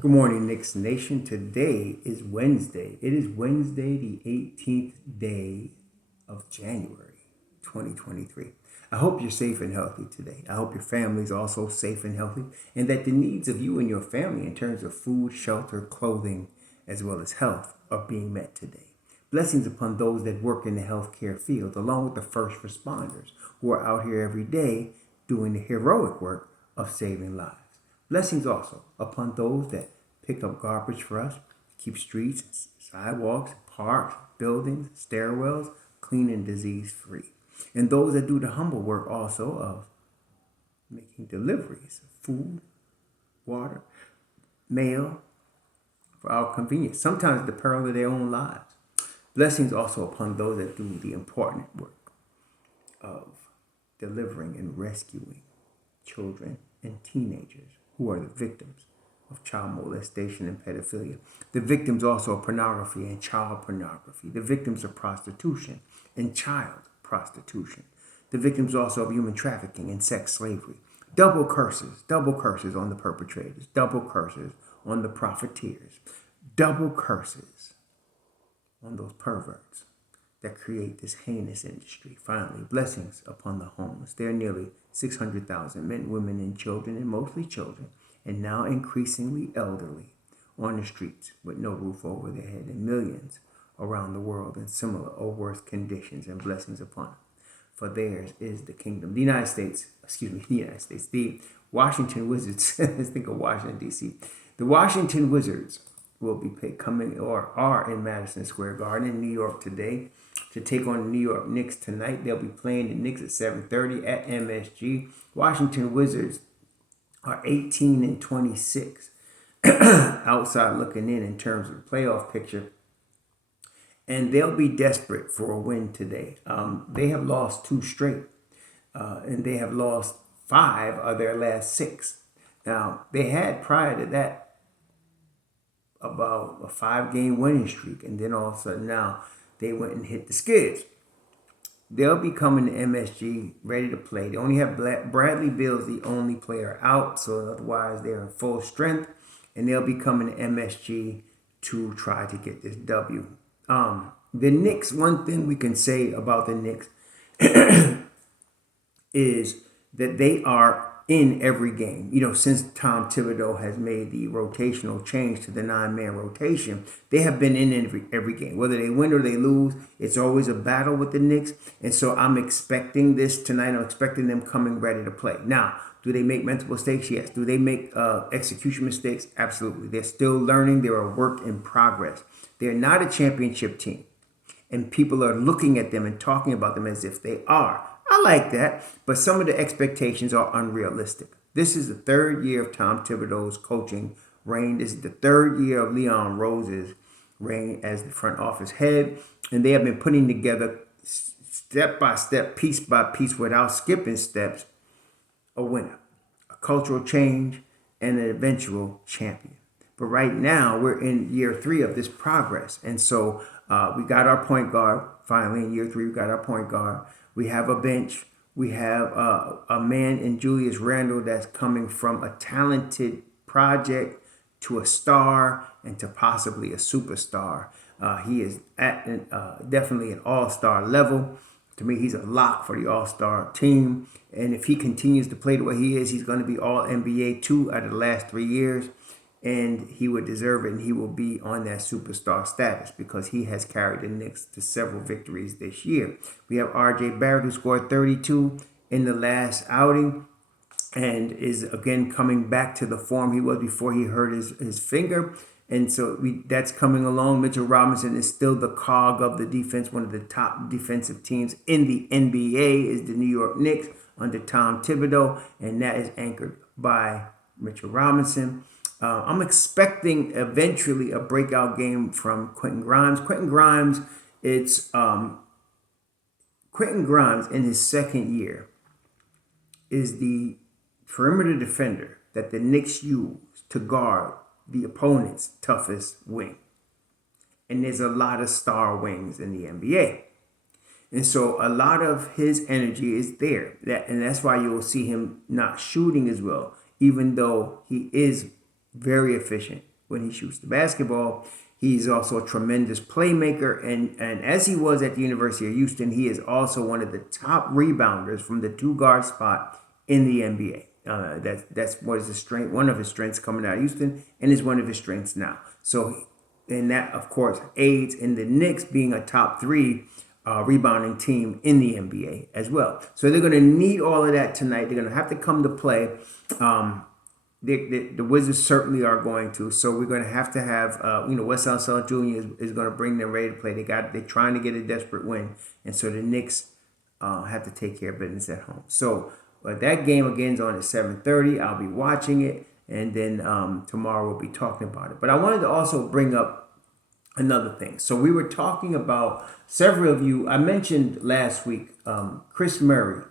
Good morning, Knicks Nation. Today is Wednesday. It is Wednesday, the 18th day of January, 2023. I hope you're safe and healthy today. I hope your family is also safe and healthy, and that the needs of you and your family in terms of food, shelter, clothing, as well as health are being met today. Blessings upon those that work in the healthcare field, along with the first responders who are out here every day doing the heroic work of saving lives. Blessings also upon those that pick up garbage for us, keep streets, sidewalks, parks, buildings, stairwells clean and disease free. And those that do the humble work also of making deliveries of food, water, mail for our convenience, sometimes at the peril of their own lives. Blessings also upon those that do the important work of delivering and rescuing children and teenagers who are the victims of child molestation and pedophilia. The victims also of pornography and child pornography. The victims of prostitution and child prostitution. The victims also of human trafficking and sex slavery. Double curses on the perpetrators, double curses on the profiteers, double curses on those perverts that create this heinous industry. Finally, blessings upon the homeless. There are nearly 600,000 men, women, and children, and mostly children, and now increasingly elderly, on the streets with no roof over their head, and millions around the world in similar or worse conditions, and blessings upon them. For theirs is the kingdom. The Washington Wizards, let's think of Washington, D.C. The Washington Wizards will be coming or are in Madison Square Garden in New York today to take on the New York Knicks tonight. They'll be playing the Knicks at 7:30 at MSG. Washington Wizards are 18-26 outside looking in terms of the playoff picture. And they'll be desperate for a win today. They have lost 2 straight, and they have lost 5 of their last 6. Now, they had prior to that about a 5-game winning streak, and then all of a sudden now they went and hit the skids. They'll be coming to MSG ready to play. They only have Bradley Beal's the only player out, so otherwise they're in full strength, and they'll be coming to MSG to try to get this W. The Knicks, one thing we can say about the Knicks is that they are in every game. Since Tom Thibodeau has made the rotational change to the 9-man rotation, they have been in every game. Whether they win or they lose, it's always a battle with the Knicks. And so I'm expecting this tonight. I'm expecting them coming ready to play. Now, do they make mental mistakes? Yes. Do they make execution mistakes? Absolutely. They're still learning. They're a work in progress. They're not a championship team. And people are looking at them and talking about them as if they are. I like that, but some of the expectations are unrealistic. This is the 3rd year of Tom Thibodeau's coaching reign. This is the 3rd year of Leon Rose's reign as the front office head, and they have been putting together step by step, piece by piece, without skipping steps, a winner, a cultural change, and an eventual champion. But right now, we're in year 3 of this progress, and so we got our point guard. Finally, in year 3, we got our point guard. We have a bench. We have a man in Julius Randle that's coming from a talented project to a star and to possibly a superstar. He is at definitely an all-star level. To me, he's a lock for the all-star team. And if he continues to play the way he is, he's going to be all-NBA 2 out of the last 3 years. And he would deserve it, and he will be on that superstar status because he has carried the Knicks to several victories this year. We have R.J. Barrett, who scored 32 in the last outing and is again coming back to the form he was before he hurt his finger. And so that's coming along. Mitchell Robinson is still the cog of the defense. One of the top defensive teams in the NBA is the New York Knicks under Tom Thibodeau, and that is anchored by Mitchell Robinson. I'm expecting eventually a breakout game from Quentin Grimes. Quentin Grimes in his 2nd year is the perimeter defender that the Knicks use to guard the opponent's toughest wing. And there's a lot of star wings in the NBA. And so a lot of his energy is there. And that's why you'll see him not shooting as well, even though he is very efficient when he shoots the basketball. He's also a tremendous playmaker, and as he was at the University of Houston, he is also one of the top rebounders from the two guard spot in the NBA. That's what is the strength, one of his strengths coming out of Houston, and is one of his strengths now. So, and that of course aids in the Knicks being a top three rebounding team in the NBA as well. So they're going to need all of that tonight. They're going to have to come to play. The Wizards certainly are going to. So we're going to have Wes Unseld Jr. is going to bring them ready to play. They're trying to get a desperate win, and so the Knicks have to take care of business at home. So that game again is on at 7:30. I'll be watching it, and then tomorrow we'll be talking about it. But I wanted to also bring up another thing. So we were talking about, several of you, I mentioned last week, Chris Murray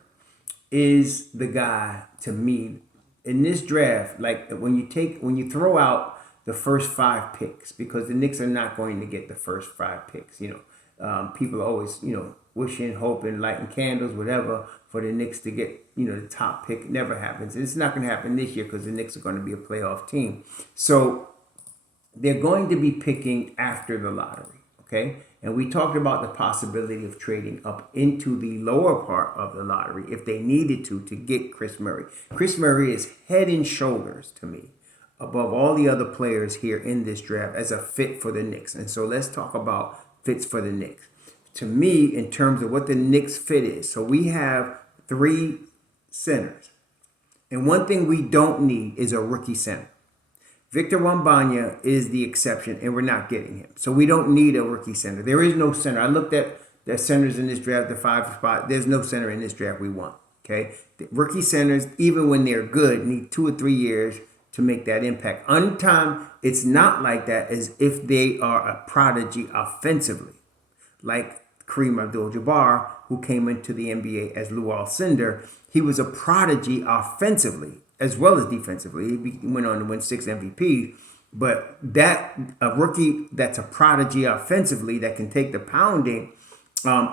is the guy to me in this draft. Like when you throw out the first 5 picks, because the Knicks are not going to get the first 5 picks. People are always, wishing, hoping, lighting candles, whatever, for the Knicks to get, the top pick. It never happens. It's not going to happen this year because the Knicks are going to be a playoff team. So they're going to be picking after the lottery, okay? And we talked about the possibility of trading up into the lower part of the lottery if they needed to get Chris Murray. Chris Murray is head and shoulders, to me, above all the other players here in this draft as a fit for the Knicks. And so let's talk about fits for the Knicks. To me, in terms of what the Knicks fit is, so we have 3 centers. And one thing we don't need is a rookie center. Victor Wembanyama is the exception, and we're not getting him. So we don't need a rookie center. There is no center. I looked at the centers in this draft, the 5 spot. There's no center in this draft we want, okay? The rookie centers, even when they're good, need 2 or 3 years to make that impact. Anytime it's not like that as if they are a prodigy offensively, like Kareem Abdul-Jabbar, who came into the NBA as Lou Alcindor. He was a prodigy offensively as well as defensively. He went on to win 6 MVPs. But a rookie that's a prodigy offensively that can take the pounding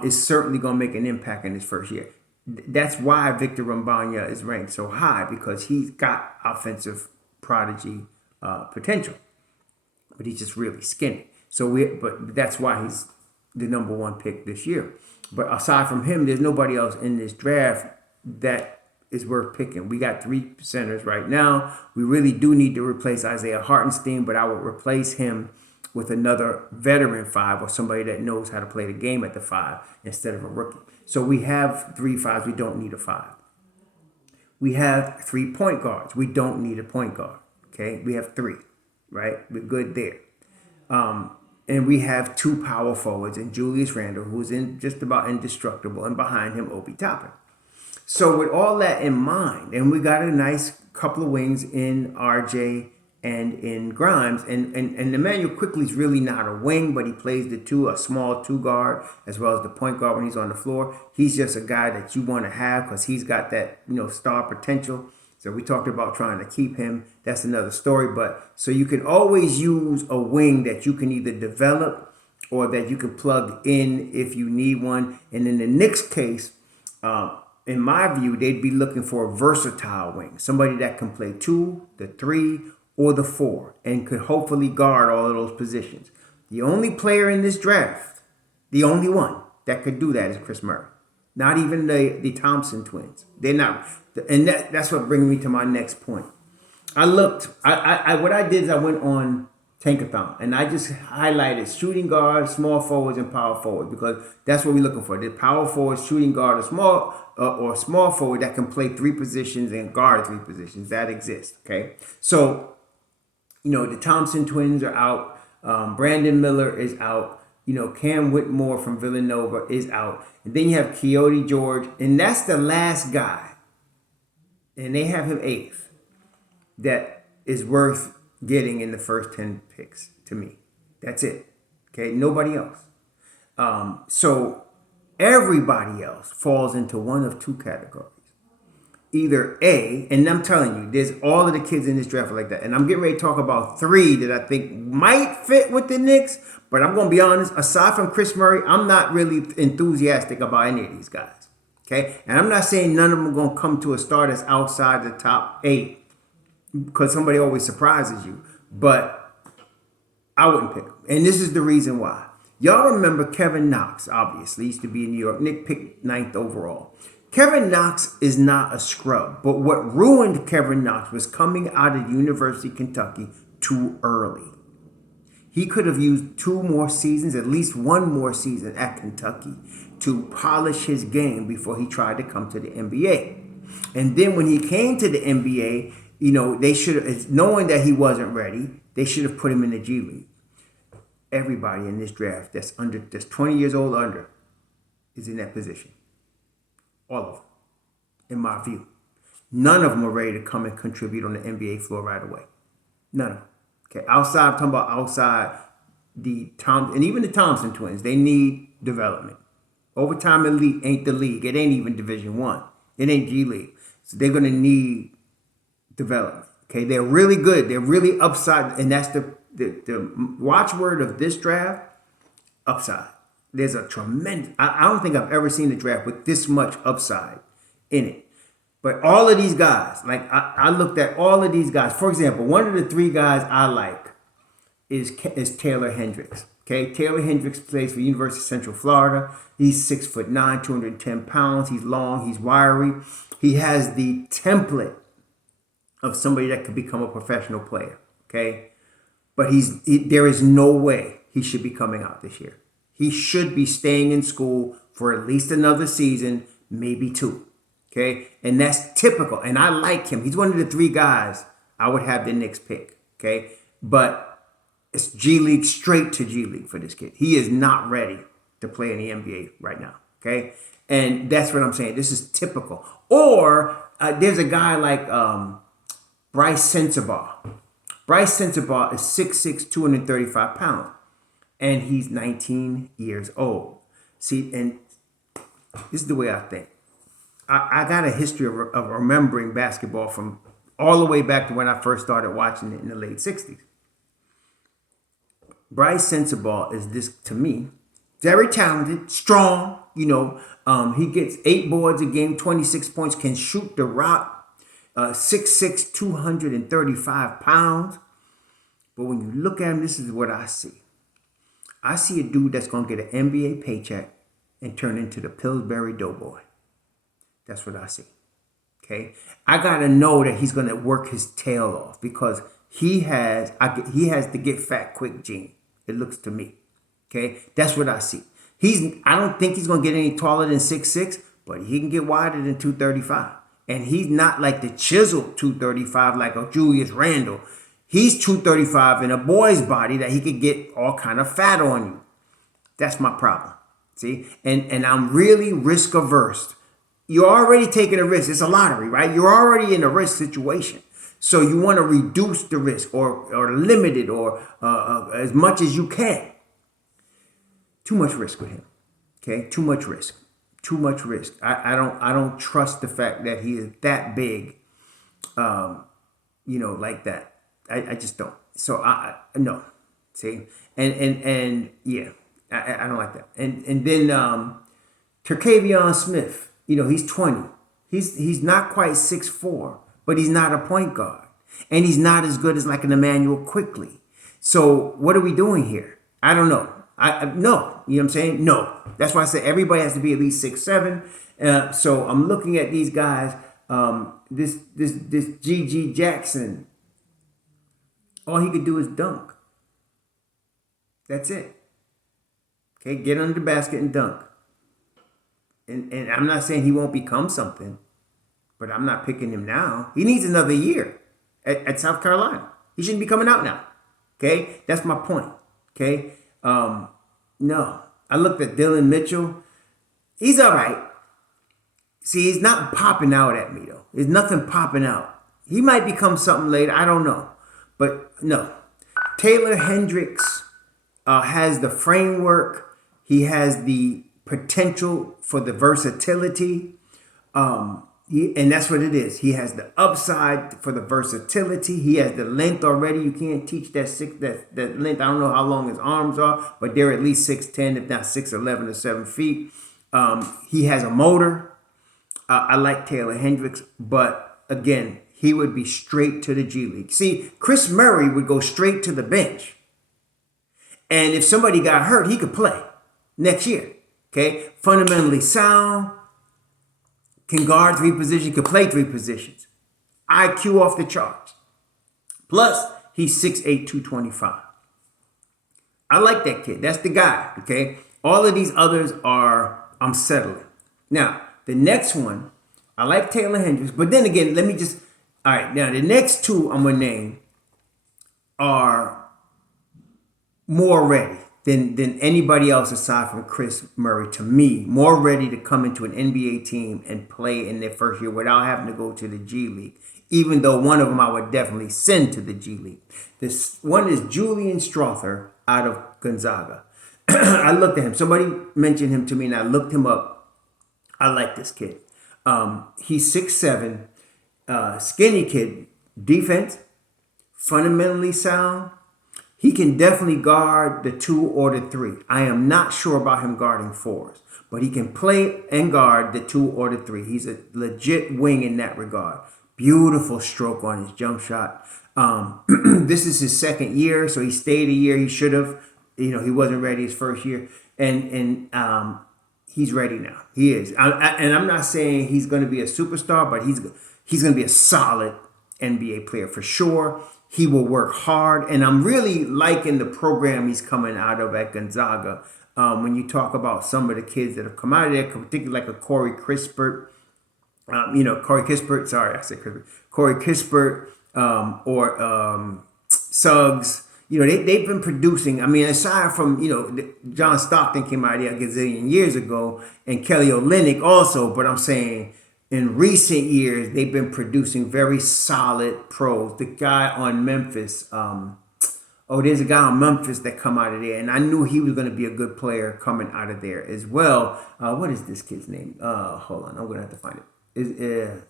is certainly going to make an impact in his first year. That's why Victor Wembanyama is ranked so high, because he's got offensive prodigy potential, but he's just really skinny. But that's why he's the number 1 pick this year. But aside from him, there's nobody else in this draft that is worth picking. We got 3 centers right now. We really do need to replace Isaiah Hartenstein, but I would replace him with another veteran 5 or somebody that knows how to play the game at the 5 instead of a rookie. So we have 3 5s. We don't need a 5. We have 3 point guards. We don't need a point guard. Okay, we have 3, right? We're good there. And we have 2 power forwards in Julius Randle, who's just about indestructible, and behind him, Obi Toppin. So with all that in mind, and we got a nice couple of wings in RJ and in Grimes, and Emmanuel Quickley's really not a wing, but he plays a small 2 guard, as well as the point guard when he's on the floor. He's just a guy that you want to have because he's got that, star potential. So we talked about trying to keep him. That's another story. But so you can always use a wing that you can either develop or that you can plug in if you need one. And in the Knicks case, in my view, they'd be looking for a versatile wing, somebody that can play 2, the 3, or the 4, and could hopefully guard all of those positions. The only player in this draft, the only one that could do that is Chris Murray. Not even the Thompson twins. They're not. And that's what brings me to my next point. I looked. What I did is I went on Tankathon and I just highlighted shooting guards, small forwards, and power forwards, because that's what we're looking for. The power forward, shooting guard, or small forward that can play 3 positions and guard 3 positions. That exists. Okay, so the Thompson twins are out. Brandon Miller is out. Cam Whitmore from Villanova is out. And then you have Keoti George, and that's the last guy. And they have him 8th. That is worth getting in the first 10 picks to me. That's it. Okay, nobody else. So everybody else falls into one of 2 categories. Either A, and I'm telling you, there's all of the kids in this draft are like that. And I'm getting ready to talk about 3 that I think might fit with the Knicks. But I'm going to be honest, aside from Chris Murray, I'm not really enthusiastic about any of these guys. Okay? And I'm not saying none of them are going to come to a star that's outside the top 8, because somebody always surprises you. But I wouldn't pick him. And this is the reason why. Y'all remember Kevin Knox, obviously. He used to be in New York. Nick picked ninth overall. Kevin Knox is not a scrub. But what ruined Kevin Knox was coming out of the University of Kentucky too early. He could have used 2 more seasons, at least 1 more season at Kentucky to polish his game before he tried to come to the NBA. And then when he came to the NBA, they should have, knowing that he wasn't ready, they should have put him in the G League. Everybody in this draft that's 20 years old or under is in that position. All of them, in my view. None of them are ready to come and contribute on the NBA floor right away. None of them. Okay, I'm talking about outside and even the Thompson twins, they need development. Overtime elite ain't the league. It ain't even Division I. It ain't G League. So they're gonna need development. Okay, they're really good. They're really upside, and that's the watchword of this draft. Upside. There's a tremendous. I don't think I've ever seen a draft with this much upside in it. But all of these guys, like I looked at all of these guys. For example, one of the 3 guys I like is Taylor Hendricks. Okay, Taylor Hendricks plays for University of Central Florida. He's 6'9", 210 pounds. He's long. He's wiry. He has the template of somebody that could become a professional player. Okay, but there is no way he should be coming out this year. He should be staying in school for at least another season, maybe 2. Okay, and that's typical. And I like him. He's one of the 3 guys I would have the Knicks pick. Okay, but it's G League, straight to G League for this kid. He is not ready to play in the NBA right now. Okay, and that's what I'm saying. This is typical. Or there's a guy like Bryce Sensabaugh. Bryce Sensabaugh is 6'6", 235 pounds, and he's 19 years old. See, and this is the way I think. I got a history of remembering basketball from all the way back to when I first started watching it in the late 60s. Bryce Sensabaugh is this, to me, very talented, strong. He gets 8 boards a game, 26 points, can shoot the rock, 6'6", 235 pounds. But when you look at him, this is what I see. I see a dude that's going to get an NBA paycheck and turn into the Pillsbury Doughboy. That's what I see. Okay, I gotta know that he's gonna work his tail off because he has the get fat quick gene. It looks to me. Okay, that's what I see. I don't think he's gonna get any taller than 6'6", but he can get wider than 235. And he's not like the chiseled 235 like a Julius Randle. He's 235 in a boy's body that he could get all kind of fat on you. That's my problem. See, and I'm really risk averse. You're already taking a risk. It's a lottery, right? You're already in a risk situation. So you want to reduce the risk or limit it or as much as you can. Too much risk with him. Okay? Too much risk. Too much risk. I don't trust the fact that he is that big, like that. I just don't. So no. See? And yeah, I don't like that. And then Terquavion Smith. He's 20. He's not quite 6'4", but he's not a point guard. And he's not as good as like an Emmanuel Quickly. So what are we doing here? I don't know. No. You know what I'm saying? No. That's why I said everybody has to be at least 6'7". So I'm looking at these guys. This G.G. Jackson, all he could do is dunk. That's it. Okay, get under the basket and dunk. And I'm not saying he won't become something, but I'm not picking him now. He needs another year at South Carolina. He shouldn't be coming out now. Okay? That's my point. Okay? No. I looked at Dylan Mitchell. He's all right. See, he's not popping out at me, though. There's nothing popping out. He might become something later. I don't know. But no. Taylor Hendricks has the framework. He has the potential for the versatility. And that's what it is. He has the upside for the versatility. He has the length already. You can't teach that length. I don't know how long his arms are, but they're at least 6'10", if not 6'11" or 7 feet. He has a motor. I like Taylor Hendricks, but again, he would be straight to the G League. See, Chris Murray would go straight to the bench. And if somebody got hurt, he could play next year. Okay, fundamentally sound, can guard three positions, can play three positions. IQ off the charts. Plus, he's 6'8", 225. I like that kid. That's the guy, okay? All of these others I'm settling. Now, the next one, I like Taylor Hendricks, but then again, all right, now the next two I'm going to name are more ready than anybody else aside from Chris Murray, to me, more ready to come into an NBA team and play in their first year without having to go to the G League, even though one of them I would definitely send to the G League. This one is Julian Strother out of Gonzaga. I looked at him. Somebody mentioned him to me, and I looked him up. I like this kid. He's 6'7", skinny kid, defense, fundamentally sound. He can definitely guard the 2 or the 3. I am not sure about him guarding 4s, but he can play and guard the 2 or the 3. He's a legit wing in that regard. Beautiful stroke on his jump shot. This is his second year, so he stayed a year. He should have. He wasn't ready his first year, and he's ready now. He is. And I'm not saying he's going to be a superstar, but he's going to be a solid NBA player for sure. He will work hard, and I'm really liking the program he's coming out of at Gonzaga. When you talk about some of the kids that have come out of there, particularly like a Corey Kispert, Corey Kispert, or Suggs. They've been producing. I mean, aside from, John Stockton came out there a gazillion years ago, and Kelly Olynyk also, but I'm saying in recent years, they've been producing very solid pros. The guy on Memphis, there's a guy on Memphis that come out of there, and I knew he was going to be a good player coming out of there as well. What is this kid's name? Hold on, I'm going to have to find it.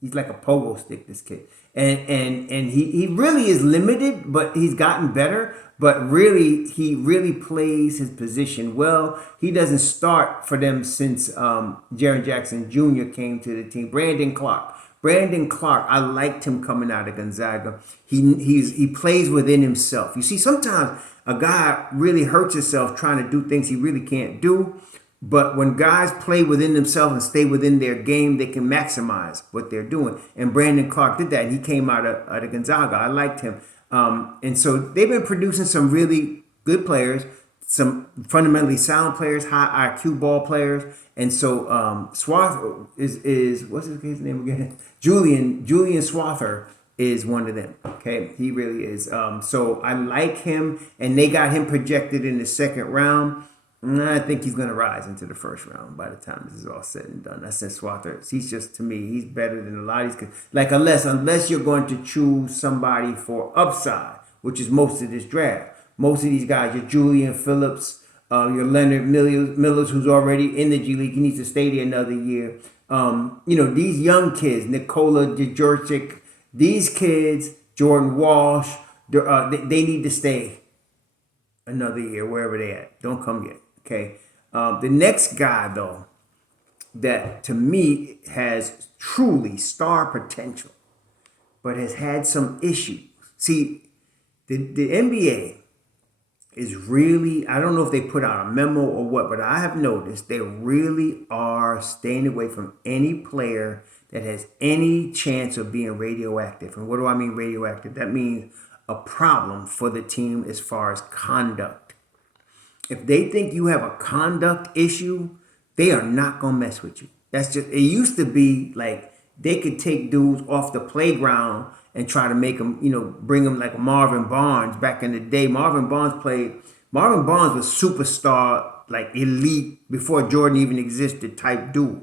He's like a pogo stick, this kid. And he really is limited, but he's gotten better. But really, he really plays his position well. He doesn't start for them since Jaren Jackson Jr. came to the team. Brandon Clark, I liked him coming out of Gonzaga. He plays within himself. You see, sometimes a guy really hurts himself trying to do things he really can't do. But when guys play within themselves and stay within their game, they can maximize what they're doing. And Brandon Clark did that. And he came out of Gonzaga. I liked him. And so they've been producing some really good players, some fundamentally sound players, high IQ ball players. And so Swather is what's his name again? Julian Swather is one of them. Okay, he really is. So I like him, and they got him projected in the second round. I think he's going to rise into the first round by the time this is all said and done. I said Swather. He's just, to me, he's better than a lot of these kids. Like, unless you're going to choose somebody for upside, which is most of this draft. Most of these guys, your Julian Phillips, your Leonard Millers, who's already in the G League, he needs to stay there another year. These young kids, Nikola Djurcic, these kids, Jordan Walsh, they need to stay another year wherever they at. Don't come yet. Okay. The next guy, though, that to me has truly star potential, but has had some issues. See, the NBA is really, I don't know if they put out a memo or what, but I have noticed they really are staying away from any player that has any chance of being radioactive. And what do I mean radioactive? That means a problem for the team as far as conduct. If they think you have a conduct issue, they are not going to mess with you. That's just, it used to be like they could take dudes off the playground and try to make them, bring them like Marvin Barnes back in the day. Marvin Barnes was superstar, like elite, before Jordan even existed type dude.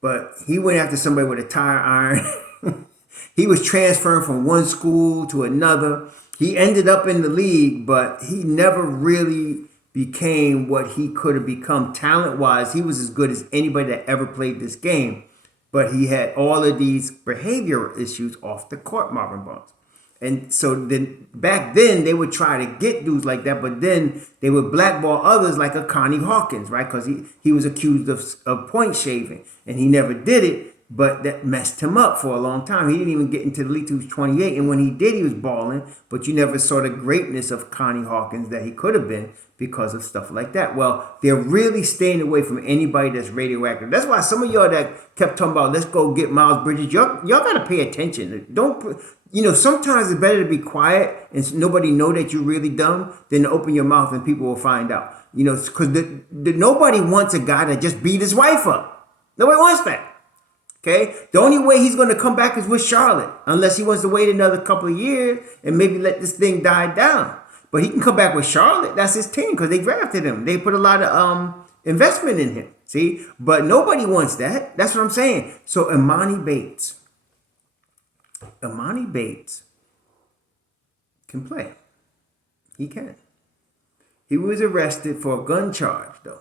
But he went after somebody with a tire iron. He was transferring from one school to another. He ended up in the league, but he never really became what he could have become talent-wise. He was as good as anybody that ever played this game, but he had all of these behavioral issues off the court, Marvin Barnes. And so then back then they would try to get dudes like that, but then they would blackball others like a Connie Hawkins, right? Because he was accused of point shaving, and he never did it. but that messed him up for a long time. He didn't even get into the league till he was 28, and when he did, he was balling, but you never saw the greatness of Connie Hawkins that he could have been because of stuff like that. Well, they're really staying away from anybody that's radioactive. That's why some of y'all that kept talking about, let's go get Miles Bridges, y'all got to pay attention. Don't, sometimes it's better to be quiet and nobody know that you're really dumb than to open your mouth and people will find out. Because nobody wants a guy that just beat his wife up. Nobody wants that. Okay? The only way he's going to come back is with Charlotte, unless he wants to wait another couple of years and maybe let this thing die down. But he can come back with Charlotte. That's his team because they drafted him. They put a lot of investment in him. See? But nobody wants that. That's what I'm saying. So Imani Bates can play. He can. He was arrested for a gun charge, though.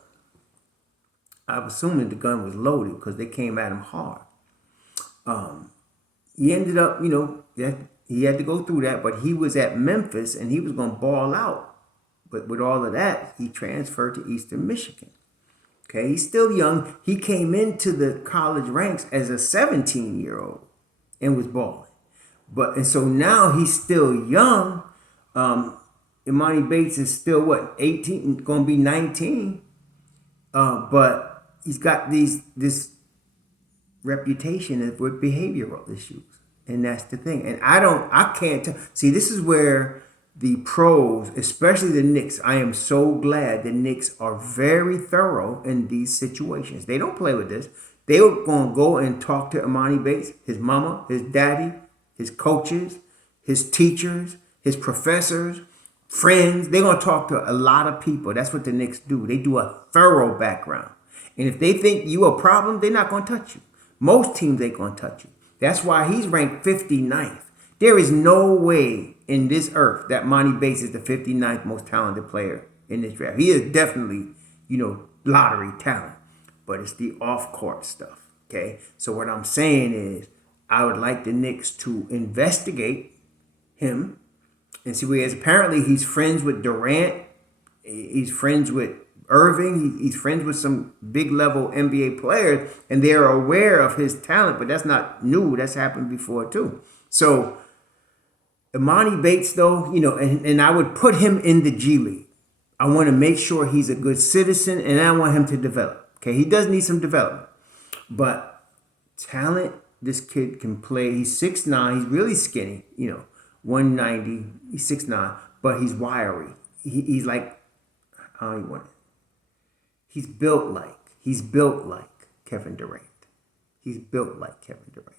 I'm assuming the gun was loaded because they came at him hard. He ended up, he had to go through that, but he was at Memphis and he was going to ball out. But with all of that, he transferred to Eastern Michigan. Okay, he's still young. He came into the college ranks as a 17-year-old and was balling. And so now he's still young. Imani Bates is still 18, going to be 19. But he's got this reputation with behavioral issues. And that's the thing. And I can't tell. See, this is where the pros, especially the Knicks, I am so glad the Knicks are very thorough in these situations. They don't play with this. They're going to go and talk to Imani Bates, his mama, his daddy, his coaches, his teachers, his professors, friends. They're going to talk to a lot of people. That's what the Knicks do. They do a thorough background. And if they think you a problem, they're not going to touch you. Most teams ain't going to touch you. That's why he's ranked 59th. There is no way in this earth that Imani Bates is the 59th most talented player in this draft. He is definitely, lottery talent. But it's the off-court stuff, okay? So what I'm saying is I would like the Knicks to investigate him and see where he is. Apparently, he's friends with Durant. He's friends with Irving. He's friends with some big-level NBA players, and they're aware of his talent, but that's not new. That's happened before, too. So Imani Bates, though, and I would put him in the G League. I want to make sure he's a good citizen, and I want him to develop. Okay, he does need some development. But talent, this kid can play. He's 6'9". He's really skinny, 190. He's 6'9", but he's wiry. He's like, how do you want it? He's built like Kevin Durant. He's built like Kevin Durant.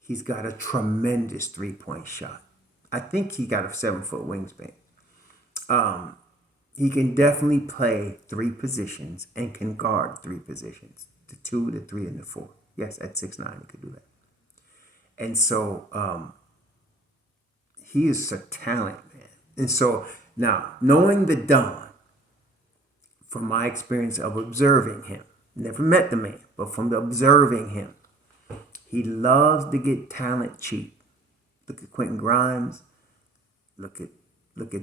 He's got a tremendous three-point shot. I think he got a 7-foot wingspan. He can definitely play three positions and can guard three positions. The 2, the 3, and the 4. Yes, at 6'9", he could do that. And so he is a talent, man. And so now, knowing the Don, from my experience of observing him, never met the man, but from observing him, he loves to get talent cheap. Look at Quentin Grimes. Look at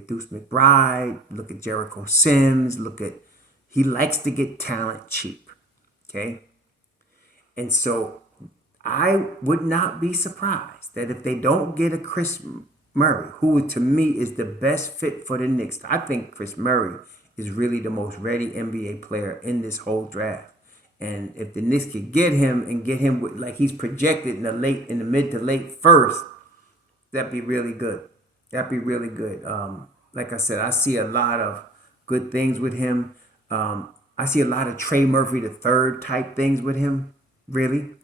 Deuce McBride. Look at Jericho Sims. He likes to get talent cheap. Okay? And so I would not be surprised that if they don't get a Chris Murray, who to me is the best fit for the Knicks. I think Chris Murray is really the most ready NBA player in this whole draft. And if the Knicks could get him with, like he's projected in the mid to late first, that'd be really good. That'd be really good. Like I said, I see a lot of good things with him. I see a lot of Trey Murphy III type things with him, really.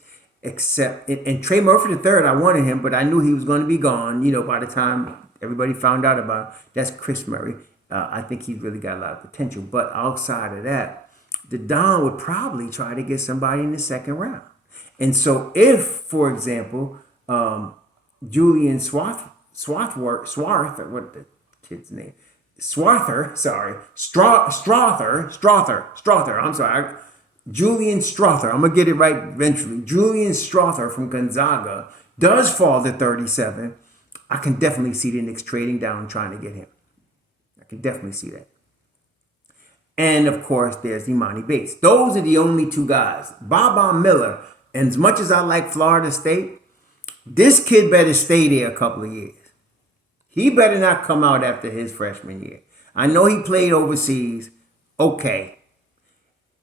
Except, and Trey Murphy III, I wanted him, but I knew he was going to be gone, by the time everybody found out about it. That's Chris Murray. I think he's really got a lot of potential. But outside of that, the Don would probably try to get somebody in the second round. And so if, for example, Julian Strawther, what the kid's name? Strawther, I'm sorry. Julian Strawther, I'm going to get it right eventually. Julian Strawther from Gonzaga does fall to 37. I can definitely see the Knicks trading down and trying to get him. I can definitely see that. And, of course, there's Imani Bates. Those are the only two guys. Baba Miller, And as much as I like Florida State, this kid better stay there a couple of years. He better not come out after his freshman year. I know he played overseas. Okay.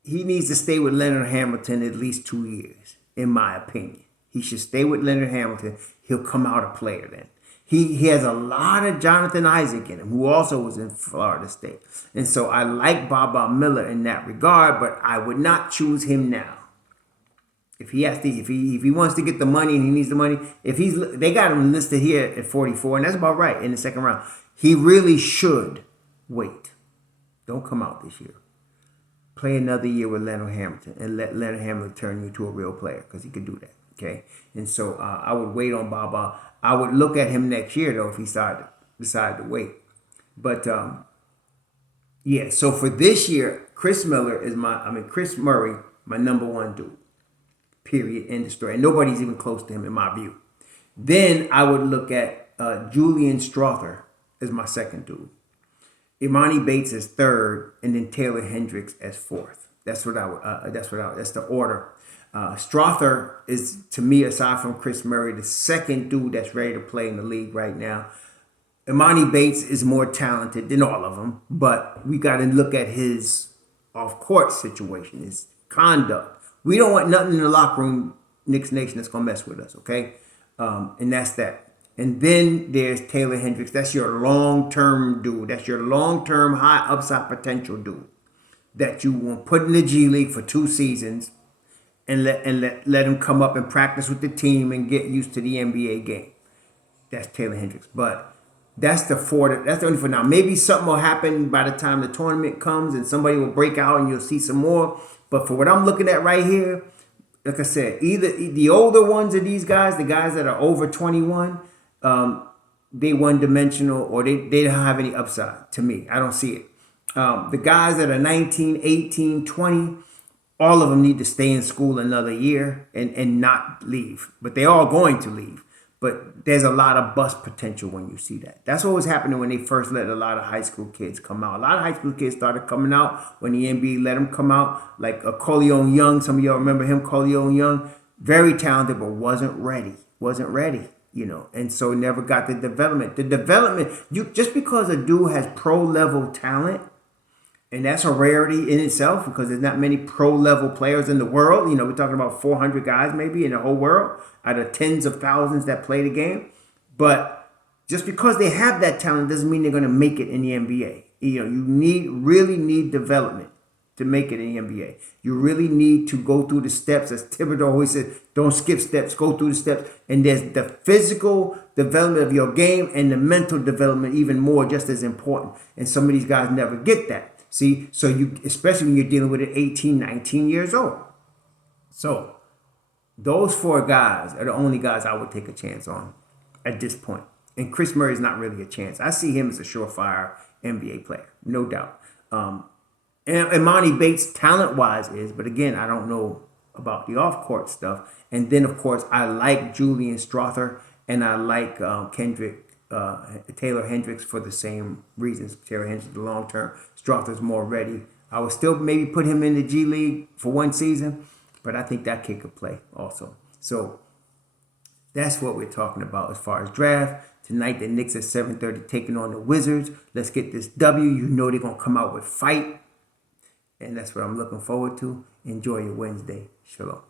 He needs to stay with Leonard Hamilton at least 2 years, in my opinion. He should stay with Leonard Hamilton. He'll come out a player then. He has a lot of Jonathan Isaac in him, who also was in Florida State. And so I like Baba Miller in that regard, but I would not choose him now. If he has to, if he wants to get the money and he needs the money, they got him listed here at 44, and that's about right in the second round. He really should wait. Don't come out this year. Play another year with Leonard Hamilton and let Leonard Hamilton turn you into a real player, because he could do that. Okay, and so I would wait on Baba. I would look at him next year though if he decided to wait. But yeah, so for this year, Chris Murray, my number one dude. Period. End of story. And nobody's even close to him in my view. Then I would look at Julian Strother as my second dude. Imani Bates as third, and then Taylor Hendricks as fourth. That's the order. Strother is, to me, aside from Chris Murray, the second dude that's ready to play in the league right now. Imani Bates is more talented than all of them, but we got to look at his off-court situation, his conduct. We don't want nothing in the locker room, Knicks Nation, that's going to mess with us, okay? And that's that. And then there's Taylor Hendricks. That's your long-term dude. That's your long-term high upside potential dude that you want put in the G League for 2 seasons and let him come up and practice with the team and get used to the NBA game. That's Taylor Hendricks. But that's the only for now. Maybe something will happen by the time the tournament comes and somebody will break out and you'll see some more. But for what I'm looking at right here, like I said, either the older ones of these guys, the guys that are over 21, they one-dimensional, or they don't have any upside to me. I don't see it. The guys that are 19, 18, 20, all of them need to stay in school another year and not leave. But they're all going to leave. But there's a lot of bust potential when you see that. That's what was happening when they first let a lot of high school kids come out. A lot of high school kids started coming out when the NBA let them come out. Like Coleon Young, some of y'all remember him, Coleon Young. Very talented, but wasn't ready. And so never got the development. Just because a dude has pro-level talent, and that's a rarity in itself because there's not many pro-level players in the world. We're talking about 400 guys maybe in the whole world out of tens of thousands that play the game. But just because they have that talent doesn't mean they're going to make it in the NBA. You really need development to make it in the NBA. You really need to go through the steps. As Thibodeau always said, don't skip steps, go through the steps. And there's the physical development of your game and the mental development even more, just as important. And some of these guys never get that. See, so especially when you're dealing with it 18, 19 years old. So those 4 guys are the only guys I would take a chance on at this point. And Chris Murray is not really a chance. I see him as a surefire NBA player, no doubt. And Imani Bates, talent-wise, is, but again, I don't know about the off-court stuff. And then, of course, I like Julian Strother, and I like Taylor Hendricks for the same reasons. Taylor Hendricks, the long term. Strother's more ready. I would still maybe put him in the G League for 1 season, but I think that kid could play also. So that's what we're talking about as far as draft. Tonight, the Knicks at 7:30 taking on the Wizards. Let's get this W. They're going to come out with fight. And that's what I'm looking forward to. Enjoy your Wednesday. Shalom.